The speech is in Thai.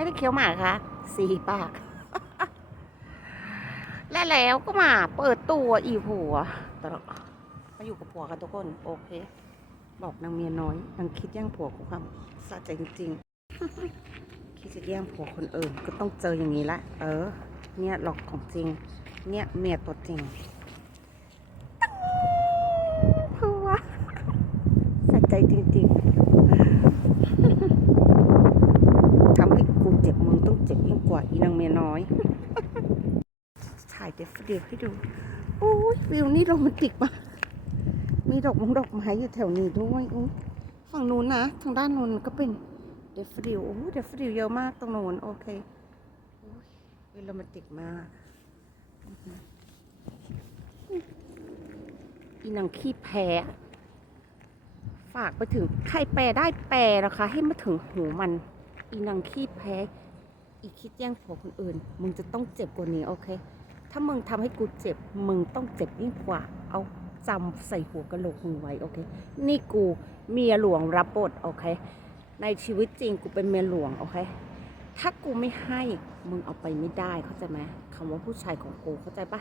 ไม่ได้เคี้ยวหมากค่ะสีปาก และแล้วก็มาเปิดตัวอีผัวตลอดมาอยู่กับผัวกันทุกคน โอเค บอกนางเมียน้อยนางคิดแย่งผัวกูครับสะใจจริงๆ คิดจะแย่งผัวคนอื่นก็ต้องเจออย่างนี้ละ เออ เนี่ยหลอกของจริง เนี่ยเมียตัวจริงผัวสะใจจริงๆ ทำให้กูเจ็บมึงต้อง เจ็บยิ่งกว่าอีนางเมียน้อย ถ่ายเดฟเดียวให้ดูโอ้ยวิวนี่โรแมนติกมากมีดอกมงดอกไม้อยู่แถวนี้ด้วยอุ๊ยฝั่งนู้นนะ ทางด้านนู้นก็เป็นเดฟดิวโอ้เดฟดิวเยอะมากตรงโน้นโอเคโอ้ยเป็นโรแมนติกมากอีนางขี้แพ้ ฝากไปถึงใครแปลได้แปลนะคะ ให้มาถึงหูมัน อีนางขี้แพ้ อีคิดแย่งผัวคนอื่น มึงจะต้องเจ็บกว่านี้โอเค ถ้ามึงทำให้กูเจ็บ มึงต้องเจ็บยิ่งกว่า เอาจำใส่หัวกะโหลกมึงไว้โอเค นี่กูเมียหลวงรับบทโอเค ในชีวิตจริงกูเป็นเมียหลวงโอเค ถ้ากูไม่ให้มึงเอาไปไม่ได้เข้าใจไหมคำว่าผู้ชายของกูเข้าใจปะ